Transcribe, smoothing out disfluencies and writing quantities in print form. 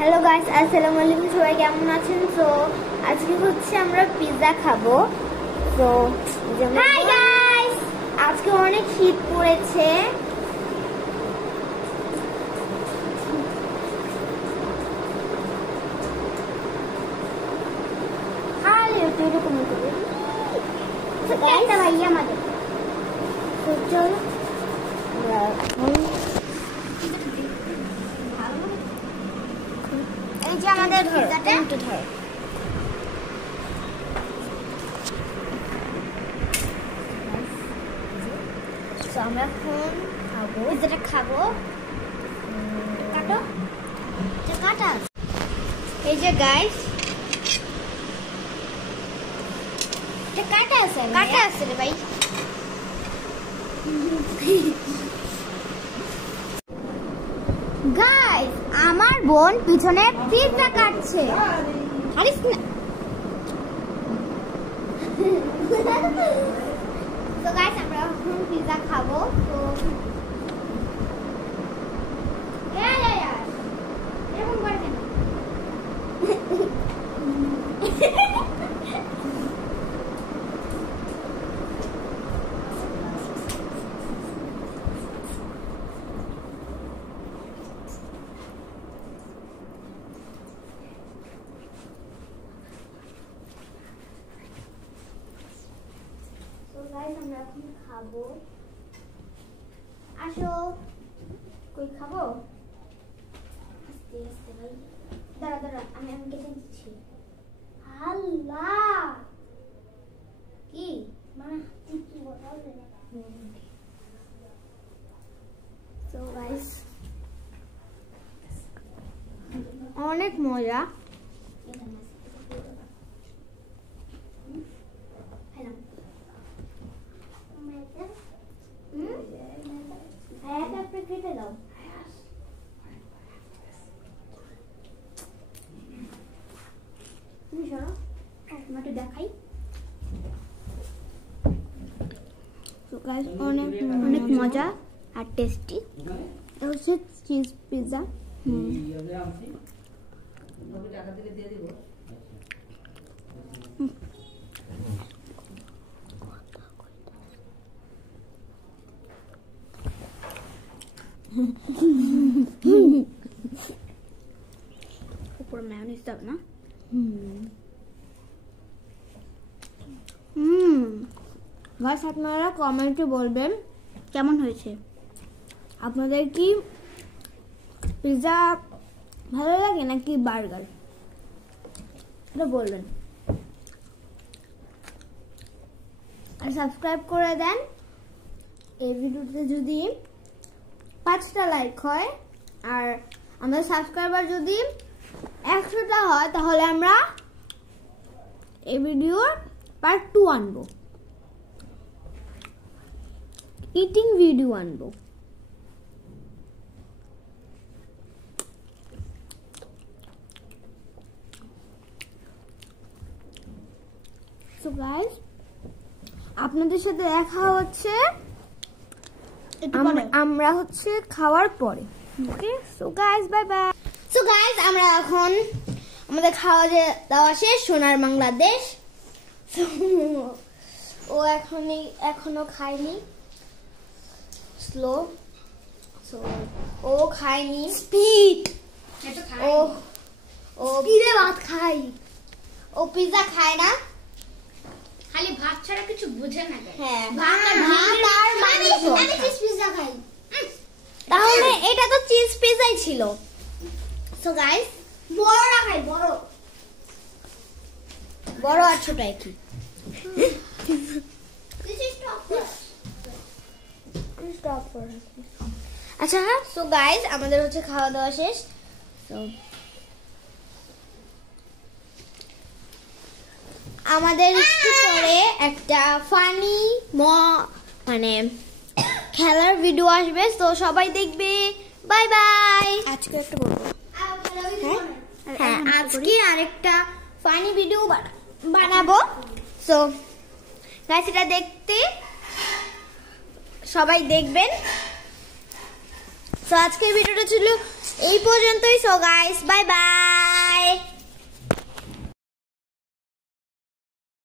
Hello guys, আসসালামু আলাইকুম। সবাই কেমন আছেন? তো আজকে হচ্ছে আমরা পিৎজা খাবো। তো হাই গাইস, আজকে অনেক শীত পড়েছে। হাই তুই কমেন্ট করবে তো গাইস ভাইয়া আমাদের তো চলো আমরা এই যে আমাদের পিৎজাটা একটু ধর। তো আমরা এখন খাবো, পিৎজাটা খাবো। কাটো, কাটা। এই যে গাইস, এটা কাটা আছে রে ভাই। গাইস, আমার বোন পিছনে পিৎজা কাটছে। আরে তো গাইস, আমরা এখন পিৎজা খাবো। তো এরকম করে কেন? আমরা এখন খাবো। আসো, কই খাবো? আস্তে আস্তে ভাই, দাঁড়া আমি কেটে দিচ্ছি। আল্লাহ, কি মানে কি বলতে? সো গাইস, অনেক মজা। কেটে দাও। তুমি সরো, একটু দেখাই। অনেক মজা আর টেস্টি। এটা হচ্ছে চিজ পিৎজা। উপরে মেয়োনিজ দাও না? গাইস, আপনারা কমেন্টে বলবেন কেমন হয়েছে। আপনাদের কি পিৎজা ভালো লাগে নাকি বার্গার, এটা বলবেন। আর সাবস্ক্রাইব করে দেন। এই ভিডিওতে যদি 5টা লাইক হয় আর আমাদের সাবস্ক্রাইবার যদি 100টা হয়, তাহলে আমরা এই ভিডিওর পার্ট 2 আনবো, ইটিং ভিডিও আনবো। সো গাইস, আপনাদের সাথে দেখা হচ্ছে আমরা হচ্ছে খাওয়ার পরে। Okay, so guys, bye bye. So guys, আমরা এখন আমাদের খাওয়া দাওয়া শেষ। সোনার বাংলাদেশ। ও এখনো খায়নি, স্লো। সো ও খায়নি, স্পিড। ও স্পিডে ভাত খাই। ও পিৎজা খায় না, খালি ভাত ছাড়া কিছু বুঝে না। হ্যাঁ, ভাত আর মাংস। আমি চিজ পিৎজা খাই। তাহলে এটা তো চিজ পিৎজাই ছিল। সো গাইস, বড়টা খাই, বড় আর ছোট একই। আচ্ছা, সো গাইস, আমাদের হচ্ছে খাওয়া দাওয়া শেষ। তো আমাদের একটু পরে একটা ফানি মানে খেলার ভিডিও আসবে, তো সবাই দেখবে। Bye bye. আজকে একটা বলবো, হ্যাঁ আজকে আরেকটা ফানি ভিডিও বানাবো। সো গাইস, এটা দেখতে সবাই দেখবেন। তো আজকের ভিডিওটা ছিল এই পর্যন্তই। So guys, bye by.